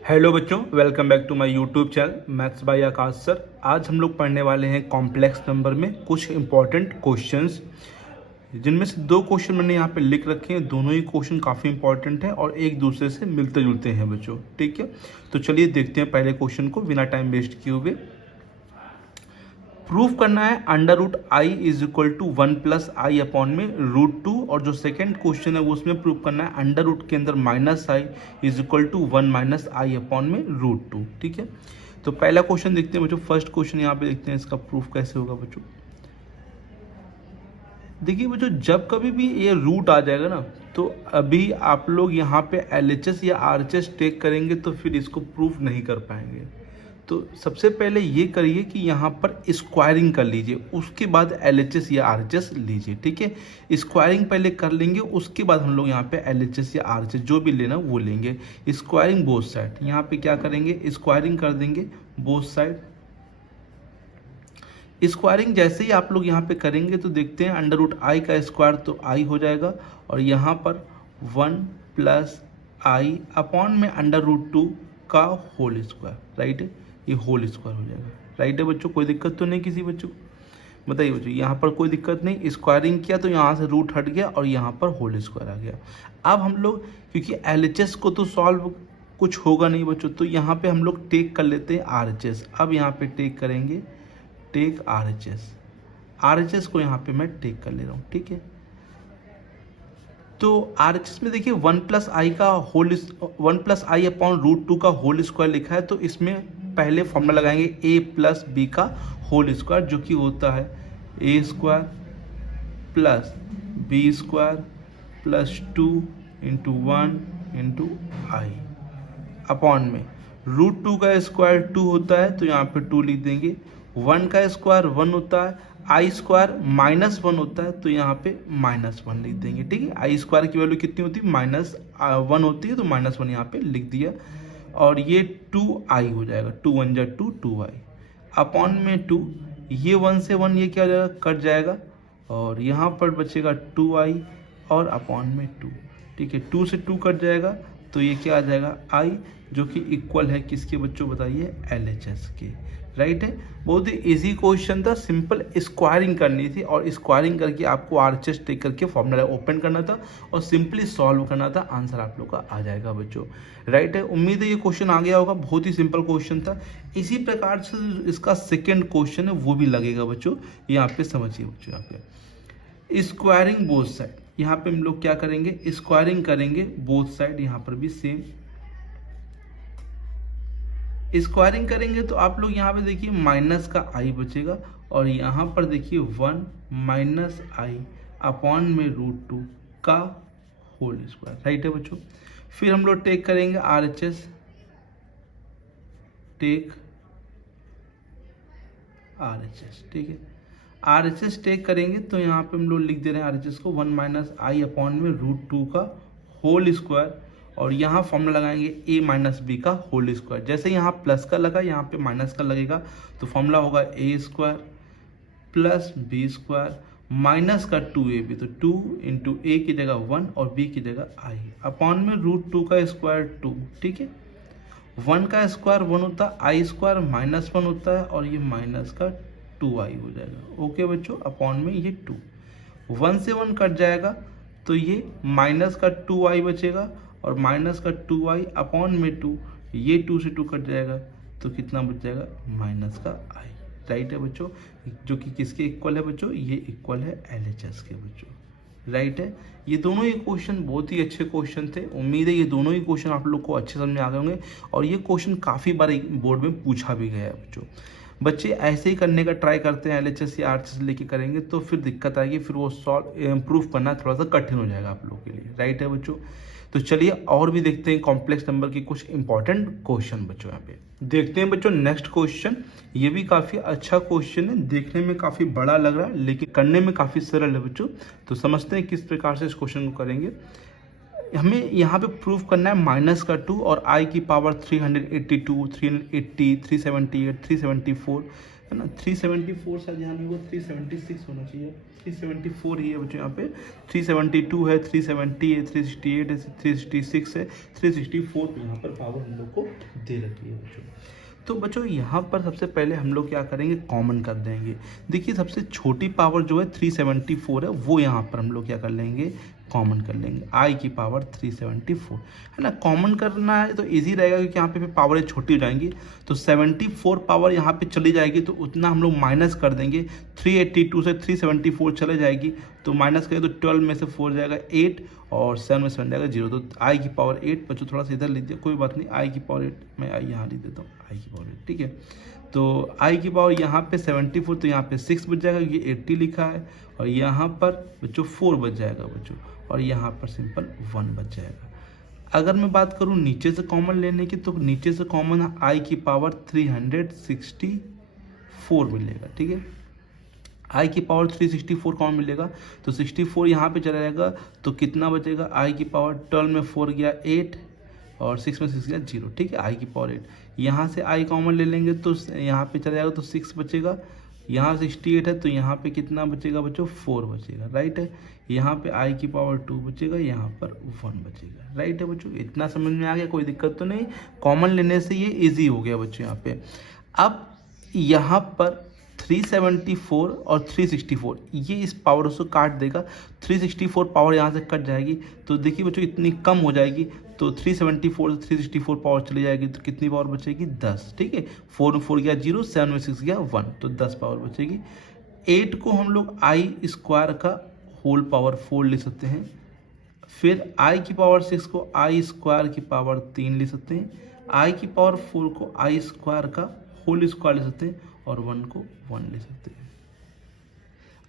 Hello बच्चों, welcome back to my YouTube channel maths by Akash sir. आज हम लोग पढ़ने वाले हैं कॉम्प्लेक्स नंबर में कुछ इंपॉर्टेंट क्वेश्चंस, जिनमें से दो क्वेश्चन मैंने यहाँ पे लिख रखे हैं। दोनों ही क्वेश्चन काफ़ी इंपॉर्टेंट हैं और एक दूसरे से मिलते जुलते हैं बच्चों। ठीक है, तो चलिए देखते हैं पहले क्वेश्चन को बिना टाइम वेस्ट किए हुए। प्रूफ करना है under root i is equal to 1 plus i upon में रूट 2, और जो सेकंड क्वेश्चन है वो उसमें प्रूफ करना है अंडर रूट के अंदर minus i is equal to 1 minus i upon में रूट 2। ठीक है, तो पहला क्वेश्चन देखते हैं बच्चों। फर्स्ट क्वेश्चन यहाँ पे देखते हैं इसका प्रूफ कैसे होगा बच्चों। देखिए बच्चों, जब कभी भी ये रूट आ जाएगा ना, तो अभी आप लोग यहाँ पे LHS या RHS टेक करेंगे तो फिर इसको प्रूफ नहीं कर पाएंगे। तो सबसे पहले ये करिए कि यहाँ पर स्क्वायरिंग कर लीजिए, उसके बाद LHS या RHS लीजिए। ठीक है, स्क्वायरिंग पहले कर लेंगे, उसके बाद हम लोग यहाँ पे LHS या RHS जो भी लेना वो लेंगे। स्क्वायरिंग बोथ साइड, यहाँ पे क्या करेंगे, स्क्वायरिंग कर देंगे बोथ साइड। स्क्वायरिंग जैसे ही आप लोग यहाँ पे करेंगे तो देखते हैं अंडर रूट आई का स्क्वायर तो आई हो जाएगा, और यहाँ पर 1 प्लस आई अपॉन में अंडर रूट 2 का होल स्क्वायर। राइट है, ये होल स्क्वायर हो जाएगा। राइट है बच्चों, कोई दिक्कत तो नहीं किसी बच्चों? बताइए बच्चों, यहाँ पर कोई दिक्कत नहीं। स्क्वायरिंग किया तो यहाँ से रूट हट गया और यहाँ पर होल स्क्वायर आ गया। अब हम लोग, क्योंकि LHS को तो सॉल्व कुछ होगा नहीं बच्चों, तो यहाँ पे हम लोग टेक कर लेते हैं RHS। अब यहाँ पे टेक करेंगे, टेक RHS को यहाँ पे मैं टेक कर ले रहा हूँ। ठीक है, तो RHS में देखिए 1 प्लस आई का whole 1 plus i upon root 2 का होल स्क्वायर लिखा है, तो इसमें पहले फॉर्मूला लगाएंगे a प्लस बी का होल स्क्वायर, जो कि होता है a square plus B square plus 2 into 1 into i upon में रूट 2 का स्क्वायर 2 होता है, तो यहाँ पे 2 लिख देंगे। 1 का स्क्वायर 1 होता है, आई स्क्वायर -1 होता है, तो यहाँ पे -1 लिख देंगे। ठीक है, आई स्क्वायर की वैल्यू कितनी होती है, -1 होती है, तो -1 यहाँ पे लिख दिया। और ये 2i हो जाएगा, 2 1 जा 2, 2i अपॉन में 2, ये 1 से 1 ये क्या हो जाएगा, कट जाएगा, और यहाँ पर बचेगा 2i और अपॉन में 2। ठीक है, 2 से 2 कट जाएगा, तो ये क्या आ जाएगा i, जो कि इक्वल है किसके बच्चों बताइए, LHS के। राइट है, बहुत ही इजी क्वेश्चन था, सिंपल स्क्वायरिंग करनी थी, और स्क्वायरिंग करके आपको RHS टेक करके फॉर्मूला ओपन करना था और सिंपली सॉल्व करना था। आंसर आप लोग का आ जाएगा बच्चों। राइट है, उम्मीद है ये क्वेश्चन आ गया होगा, बहुत ही सिंपल क्वेश्चन था। इसी प्रकार से इसका सेकेंड क्वेश्चन है वो भी लगेगा बच्चों, यहाँ पे समझिए बच्चों। यहाँ पे स्क्वायरिंग बोथ साइड, यहाँ पे हम लोग क्या करेंगे, स्क्वायरिंग करेंगे बोथ साइड। यहाँ पर भी सेम स्क्वायरिंग करेंगे, तो आप लोग यहाँ पे देखिए माइनस का आई बचेगा, और यहाँ पर देखिए 1 माइनस आई अपॉन में रूट 2 का होल स्क्वायर। राइट है बच्चों, फिर हम लोग टेक करेंगे RHS, टेक RHS। ठीक है, RHS टेक करेंगे तो यहाँ पे हम लोग लिख दे रहे हैं RHS को 1 माइनस आई अपॉन में रूट 2 का होल स्क्वायर, और यहाँ फॉर्मूला लगाएंगे a माइनस बी का होल स्क्वायर। जैसे यहाँ प्लस का लगा, यहाँ पे माइनस का लगेगा, तो फॉर्मूला होगा a square plus B square minus का 2ab, तो 2 इंटू ए की जगह 1 और b की जगह i अपॉन में रूट 2 का स्क्वायर 2। ठीक है, 1 का स्क्वायर 1 होता है, आई स्क्वायर -1 होता है, और ये माइनस का 2i हो जाएगा। ओके बच्चों, अपॉन में ये 2, 1 से 1 कट जाएगा, तो ये माइनस का 2i बचेगा, और माइनस का 2i अपॉन में 2, ये 2 से 2 कट जाएगा, तो कितना बच जाएगा, माइनस का i। राइट है बच्चों, जो कि किसके इक्वल है बच्चों, ये इक्वल है LHS के बच्चों। राइट है, ये दोनों ही क्वेश्चन बहुत ही अच्छे क्वेश्चन थे। उम्मीद है ये दोनों ही क्वेश्चन आप लोग को अच्छे समझ में आ गए होंगे, और ये क्वेश्चन काफ़ी बार बोर्ड में पूछा भी गया है बच्चों। बच्चे ऐसे ही करने का ट्राई करते हैं, LHS या RHS लेके करेंगे तो फिर दिक्कत आएगी, फिर वो सॉल्व प्रूफ करना थोड़ा सा कठिन हो जाएगा आप लोग के लिए। राइट है बच्चों, तो चलिए और भी देखते हैं कॉम्प्लेक्स नंबर की कुछ इंपॉर्टेंट क्वेश्चन बच्चों। यहाँ पे देखते हैं बच्चों नेक्स्ट क्वेश्चन। ये भी काफ़ी अच्छा क्वेश्चन है, देखने में काफ़ी बड़ा लग रहा है लेकिन करने में काफ़ी सरल है बच्चों। तो समझते हैं किस प्रकार से इस क्वेश्चन को करेंगे। हमें यहाँ पे प्रूफ करना है माइनस का 2 और i की पावर 382, 380, 378, 374 है ना। 374 शायद यहाँ मेरे को 376 होना चाहिए, 374 ही है बच्चों यहाँ पे, 372 है, 370 है, 368 है, 366 है, 364 तो यहाँ पर पावर हम लोग को दे रखी है बच्चों। तो बच्चों यहाँ पर सबसे पहले हम लोग क्या करेंगे, कॉमन कर देंगे। देखिए सबसे छोटी पावर जो है 374 है, वो यहाँ पर हम लोग क्या कर लेंगे, कॉमन कर लेंगे, आई की पावर 374 है ना। कॉमन करना है तो इजी रहेगा क्योंकि यहाँ पे पावरें छोटी हो जाएंगी, तो 74 पावर यहाँ पे चली जाएगी तो उतना हम लोग माइनस कर देंगे। 382 से 374 चले जाएगी तो माइनस करें तो 12 में से 4 जाएगा 8 और 7 में से 1 जाएगा 0, तो आई की पावर 8। बच्चों थोड़ा सा इधर लीजिए, कोई बात नहीं, आई की पावर 8 मैं आई यहाँ लिख देता हूँ, आई की पावर 8 ठीक है। तो आई की पावर यहाँ पे 74 तो यहाँ पे 6 बच जाएगा, ये 80 लिखा है, और यहाँ पर बच्चों 4 बच जाएगा बच्चों, और यहाँ पर सिंपल 1 बच जाएगा। अगर मैं बात करूँ नीचे से कॉमन लेने की, तो नीचे से कॉमन आई की पावर 364 मिलेगा, ठीक है। आई की पावर 364 कॉमन मिलेगा तो 64 यहाँ पे चला जाएगा, तो कितना बचेगा, आई की पावर 12 में 4 गया 8 और 6 में 6 गया 0, ठीक है, आई की पावर 8। यहाँ से आई कॉमन ले लेंगे तो यहाँ पे चला जाएगा तो 6 बचेगा, यहाँ 68 है तो यहाँ पे कितना बचेगा बच्चों, 4 बचेगा, राइट है। यहाँ पे आई की पावर 2 बचेगा, यहाँ पर 1 बचेगा, राइट है बच्चों। इतना समझ में आ गया, कोई दिक्कत तो नहीं, कॉमन लेने से ये इजी हो गया बच्चों यहाँ पे। अब यहाँ पर 374 और 364 ये इस पावर से काट देगा, 364 पावर यहाँ से कट जाएगी, तो देखिए बच्चों इतनी कम हो जाएगी, तो 374 से 364 पावर चली जाएगी तो कितनी पावर बचेगी, 10, ठीक है। 4 में 4 गया 0, 7 में 6 गया 1, तो 10 पावर बचेगी। 8 को हम लोग आई स्क्वायर का होल पावर 4 ले सकते हैं, फिर आई की पावर 6 को आई स्क्वायर की पावर 3 ले सकते हैं, आई की पावर 4 को आई स्क्वायर का होल स्क्वायर ले सकते हैं, और 1 को 1 ले सकते हैं।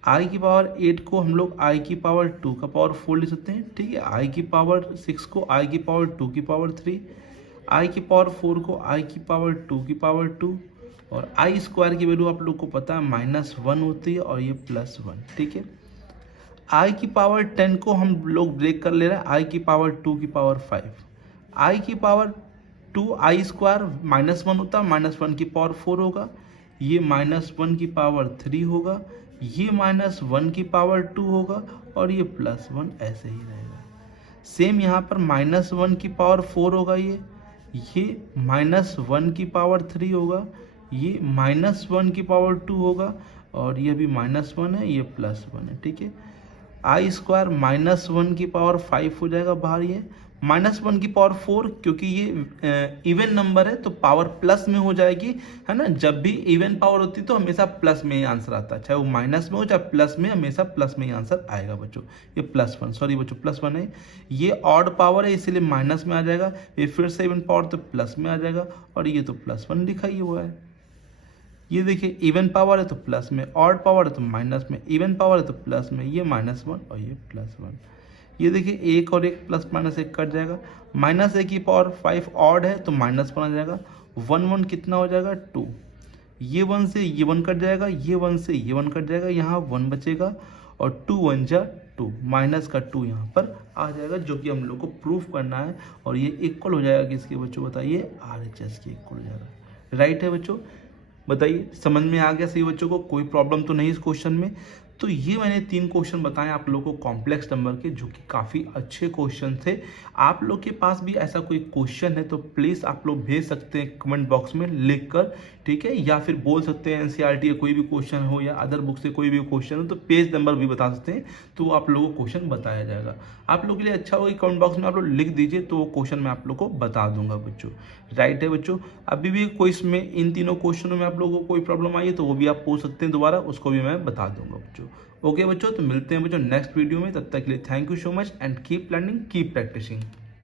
आई की पावर 8 को हम लोग आई की पावर 2 का पावर 4 ले सकते हैं, ठीक है। आई की पावर 6 को आई की पावर 2 की पावर 3, आई की पावर 4 को आई की पावर 2 की पावर 2, और आई स्क्वायर की वैल्यू आप लोग को पता है -1 होती है और ये +1, ठीक है। आई की पावर 10 को हम लोग ब्रेक कर ले रहे हैं, आई की पावर 2 की पावर 5, आई की पावर 2 आई स्क्वायर -1 होता है, -1 की पावर 4 होगा, ये -1 की पावर 3 होगा, ये -1 की पावर 2 होगा, और ये +1 ऐसे ही रहेगा। सेम यहाँ पर -1 की पावर 4 होगा, ये -1 की पावर 3 होगा, ये -1 की पावर 2 होगा, और ये भी -1 है, ये +1 है, ठीक है। आई स्क्वायर -1 की पावर 5 हो जाएगा बाहर, ये -1 की पावर 4, क्योंकि ये इवन नंबर है तो पावर प्लस में हो जाएगी, है ना। जब भी इवन पावर होती है तो हमेशा प्लस में ही आंसर आता है, चाहे वो माइनस में हो चाहे प्लस में, हमेशा प्लस में ही आंसर आएगा बच्चों। ये +1, सॉरी बच्चों +1 है, ये ऑड पावर है इसीलिए माइनस में आ जाएगा, ये फिर से इवन पावर तो प्लस में आ जाएगा, और ये तो +1 लिखा ही हुआ है। ये देखिए इवन पावर है तो प्लस में, ऑड पावर है तो माइनस में, इवन पावर है तो प्लस में, ये -1 और ये +1। ये देखिए 1 और 1 +-1 कट जाएगा, -1 की पावर 5 ऑड है तो -1 आ जाएगा, 1 कितना हो जाएगा 2, ये 1 से ये 1 कट जाएगा, ये 1 से ये 1 कट जाएगा, यहाँ 1 बचेगा, और 2 1 जा 2, माइनस का 2 यहाँ पर आ जाएगा, जो कि हम लोग को प्रूफ करना है, और ये इक्वल हो जाएगा किसके बच्चों, बताइए RHS के इक्वल हो जाएगा, राइट है बच्चों। बताइए समझ में आ गया सही बच्चों को, कोई प्रॉब्लम तो नहीं इस क्वेश्चन में। तो ये मैंने 3 क्वेश्चन बताए आप लोगों को कॉम्प्लेक्स नंबर के, जो कि काफ़ी अच्छे क्वेश्चन थे। आप लोग के पास भी ऐसा कोई क्वेश्चन है तो प्लीज़ आप लोग भेज सकते हैं कमेंट बॉक्स में लिख कर, ठीक है, या फिर बोल सकते हैं NCERT का कोई भी क्वेश्चन हो या अदर बुक से कोई भी क्वेश्चन हो तो पेज नंबर भी बता सकते हैं, तो आप लोगों को क्वेश्चन बताया जाएगा। आप लोग के लिए अच्छा होगा कमेंट बॉक्स में आप लोग लिख दीजिए, तो वो क्वेश्चन मैं आप लोग को बता दूंगा बच्चों, राइट है बच्चों। अभी भी कोई इसमें इन तीनों क्वेश्चनों में आप लोगों को कोई प्रॉब्लम आई है तो वो भी आप पूछ सकते हैं दोबारा, उसको भी मैं बता दूंगा बच्चों। ओके बच्चों, तो मिलते हैं बच्चों नेक्स्ट वीडियो में, तब तक के लिए thank you so much and keep learning keep practising.